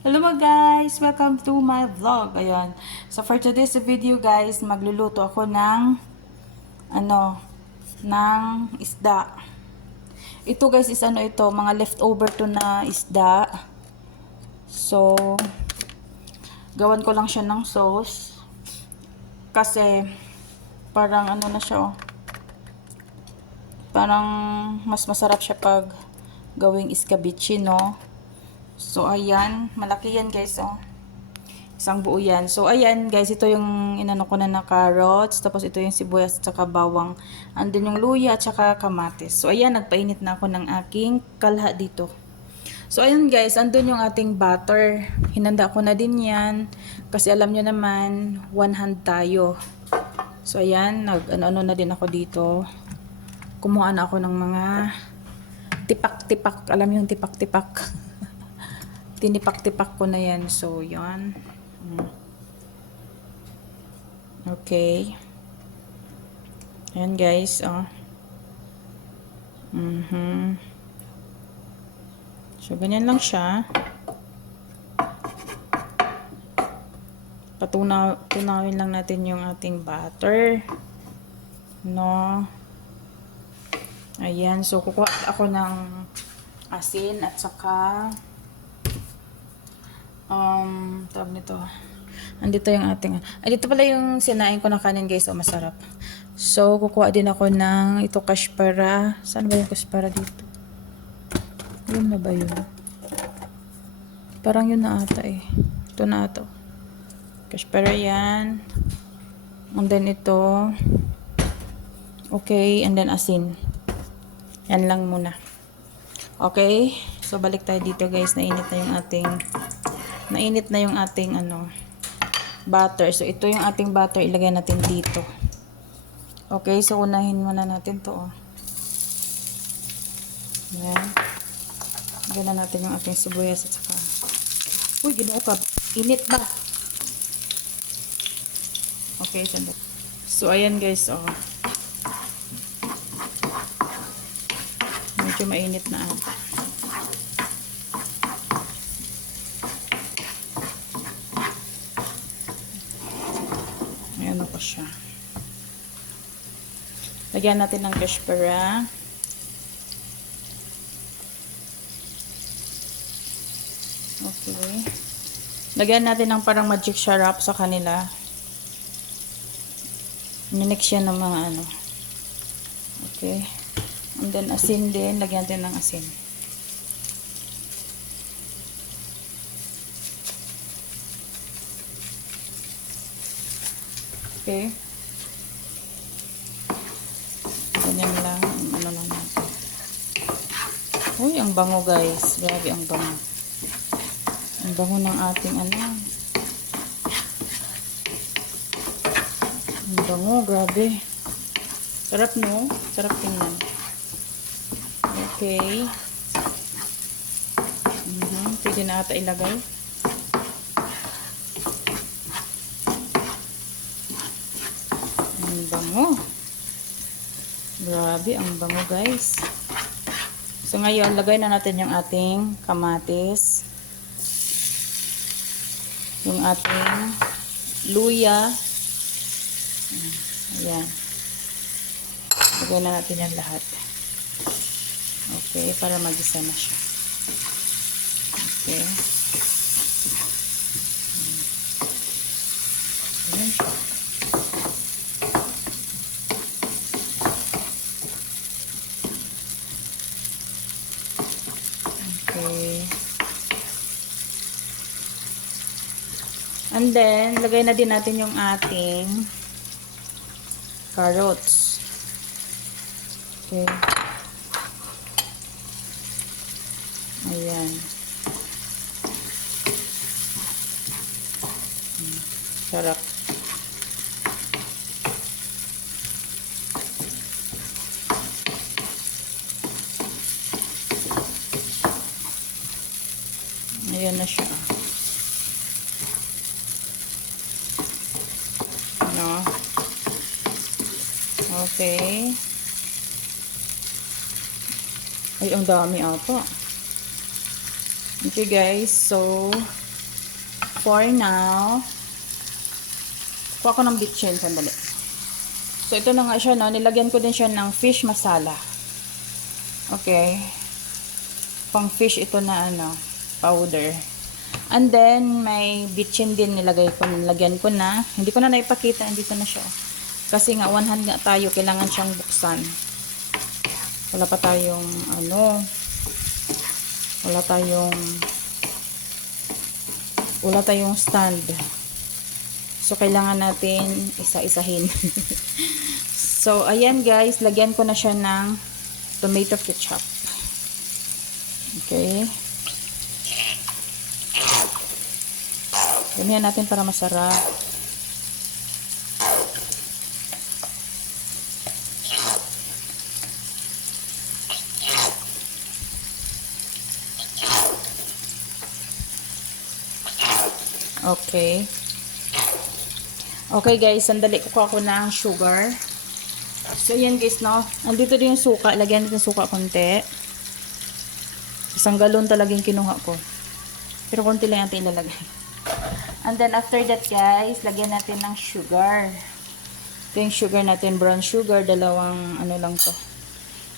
Hello mga guys! Welcome to my vlog. Ayan. So for today's video guys, magluluto ako ng ng isda. Ito guys is mga leftover to na isda. So gawan ko lang siya ng sauce kasi parang na siya, oh. Parang mas masarap siya pag gawing escabeche, no? So ayan, malaki yan guys, oh. Isang buo yan. So, ayan guys, ito yung inano ko na carrots. Tapos ito yung sibuyas at saka bawang. Andun yung luya at saka kamatis. So, ayan, nagpainit na ako ng aking kalha dito. So, ayan guys, andun yung ating butter. Hinanda ko na din yan. Kasi alam nyo naman, one hand tayo. So, ayan, nag-ano na din ako dito. Kumuha na ako ng mga tipak-tipak. Alam yung tipak-tipak. Tinipak-tipak ko na yan. So, yan. Okay. Ayan guys, oh. So, ganyan lang siya. Tunawin lang natin yung ating butter. No. Ayan. So, kukuha ako ng asin at saka tawag nito. Andito yung ating, andito pala yung sinain ko na kanin guys, oh, masarap. So, kukuha din ako ng ito kashpara. Saan ba yung kashpara dito? Yun na ba yun? Parang yun na ata eh. Ito na ito. Kashpara yan. And then ito. Okay, and then asin. Yan lang muna. Okay, so balik tayo dito guys. Nainit na yung ating butter. So, ito yung ating butter. Ilagay natin dito. Okay, so unahin muna natin to, oh. Ayan. Lagyan na natin yung ating sibuyas at saka. Uy, ginoo ka. Init ba? Okay, sandali. So, ayan guys, oh. Medyo mainit na ata. Ayan ako siya. Lagyan natin ng kashpara. Okay. Lagyan natin ng parang magic syrup sa kanila. Minix yan ng mga ano. Okay. And then asin din. Lagyan natin ng asin. Okay. Ganyan lang. Ano lang natin. Uy, ang bango guys. Grabe ang bango. Ang bango ng ating Ang bango, grabe. Sarap, no? Sarap tingnan. Okay. Pwede na ata ilagay. Ang bango. Grabe, ang bango guys. So ngayon, lagay na natin yung ating kamatis. Yung ating luya. Ayan. Lagay na natin yan lahat. Okay, para magisa na siya. Okay. Ayan siya. Okay. And then, lagay na din natin yung ating carrots. Okay. Ayan. Sarap. Ayan na siya. No? Okay. Ay, ang dami ata. Okay guys, so For now, kuha ko ng bitchin. Sandali. So, ito na nga siya, no? Nilagyan ko din siya ng fish masala. Okay. Pang fish ito na, powder. And then, may bitchin din nilagyan ko na. Hindi ko na naipakita, dito na siya. Kasi nga, one hand nga tayo, kailangan siyang buksan. Wala pa tayong, wala tayong stand. So, kailangan natin isa-isahin. So, ayan guys, lagyan ko na siya ng tomato ketchup. Okay. Damihan natin para masarap. Okay. Okay guys, sandali ko ako ng sugar. So yan guys, no. Andito din yung suka. Lagyan natin suka konti. Isang galon talaga yung kinuha ko. Pero konti lang natin ilalagay. And then after that guys, lagyan natin ng sugar. Ito yung sugar natin, brown sugar. Dalawang lang to.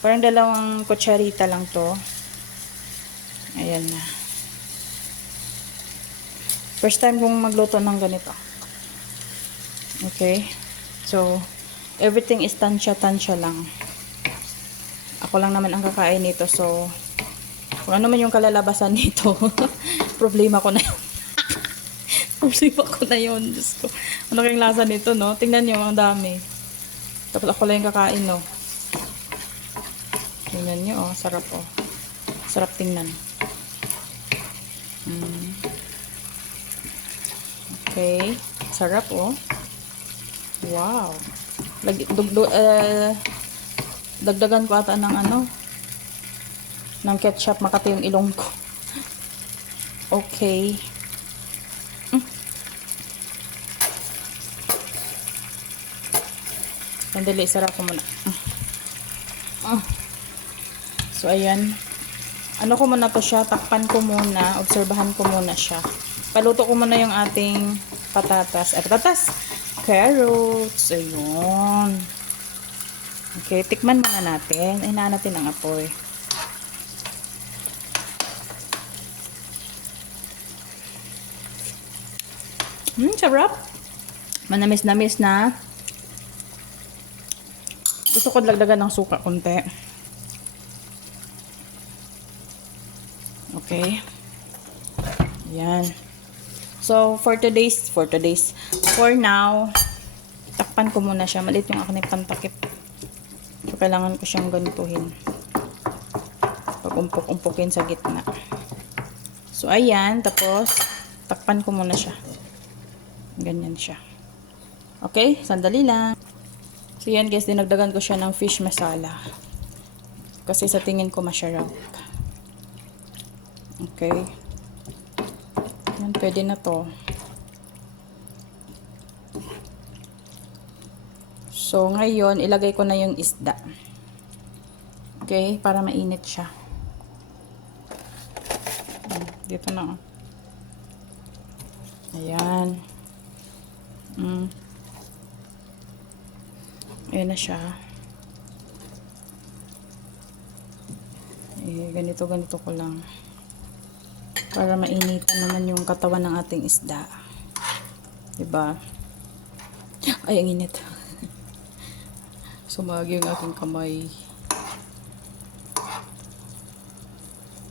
Parang dalawang kutsarita lang to. Ayan na. First time kong magluto ng ganito. Okay. So, everything is tansya-tansya lang. Ako lang naman ang kakain nito. So, kung ano man yung kalalabasan nito, problema ko na yun. Problema ko na yun. Diyos ko. Ano kayong lasa nito, no? Tingnan nyo, ang dami. Tapos ako lang yung kakain, no? Tingnan nyo, oh. Sarap, oh. Sarap tingnan. Okay. Sarap, oh. Wow. Dagdagan ko ata ng ng ketchup, makati yung ilong ko. Okay. Sandali, sarap ko muna. So, ayan. Ano ko muna to siya, takpan ko muna, obserbahan ko muna siya. Paluto ko muna yung ating patatas. Carrots. Ayun. Okay, tikman muna natin. Hinaan natin ang apoy. Sarap. Manamis-namis na. Gusto ko dagdagan ng suka konti. Okay. Yan. So, for now, takpan ko muna siya. Maliit yung aking pantakip. So, kailangan ko siyang ganituhin. Pag-umpok-umpukin sa gitna. So, ayan. Tapos, takpan ko muna siya. Ganyan siya. Okay? Sandali lang. So, yan guys. Dinagdagan ko siya ng fish masala. Kasi sa tingin ko masarap. Okay. Yan, pwede na to. So, ngayon, ilagay ko na yung isda. Okay? Para mainit siya. Dito na. Ayan. Ayan na siya. Ganito ko lang. Para mainitan naman yung katawan ng ating isda. Diba? Ay, ang init. Sumagi yung aking kamay.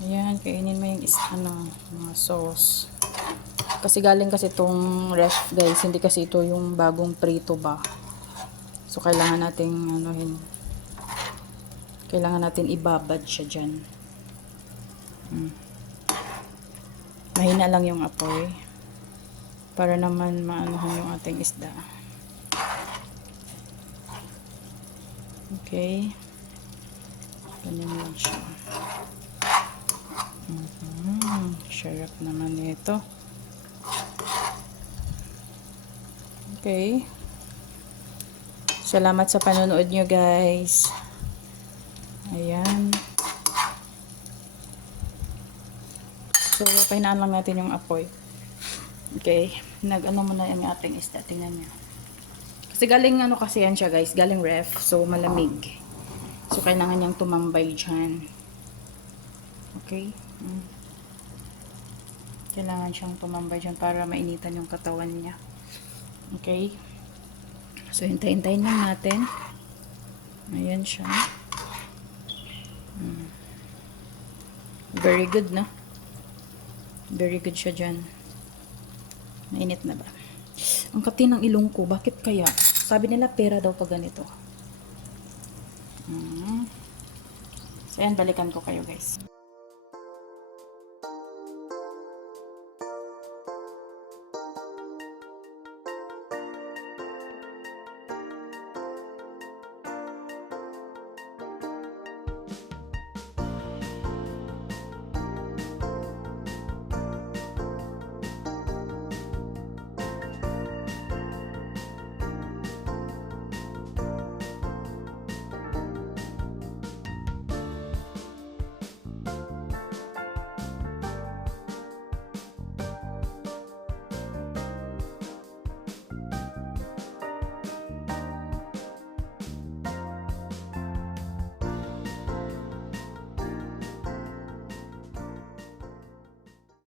Ayan, kainin mo yung mga sauce. Kasi galing kasi itong ref, guys. Hindi kasi ito yung bagong prito ba. So, kailangan nating kailangan natin ibabad siya dyan. Mahina lang yung apoy para naman maanuhan yung ating isda. Okay. Ganyan lang siya. Sarap naman ito. Okay. Salamat sa panonood nyo guys. Ayan. So, pahinaan lang natin yung apoy. Okay. Nag-ano muna yung ating isda. Tingnan nyo. Kasi galing ano kasi yan siya guys. Galing ref. So malamig. So kailangan niyang tumambay dyan. Okay. Kailangan siyang tumambay dyan para mainitan yung katawan niya. Okay. So hintayin-hintayin lang natin. Ayan siya. Very good, no? Very good siya dyan. Mainit na ba? Ang kati ng ilong ko. Bakit kaya? Sabi nila pera daw pag ganito. So, ayan, balikan ko kayo guys.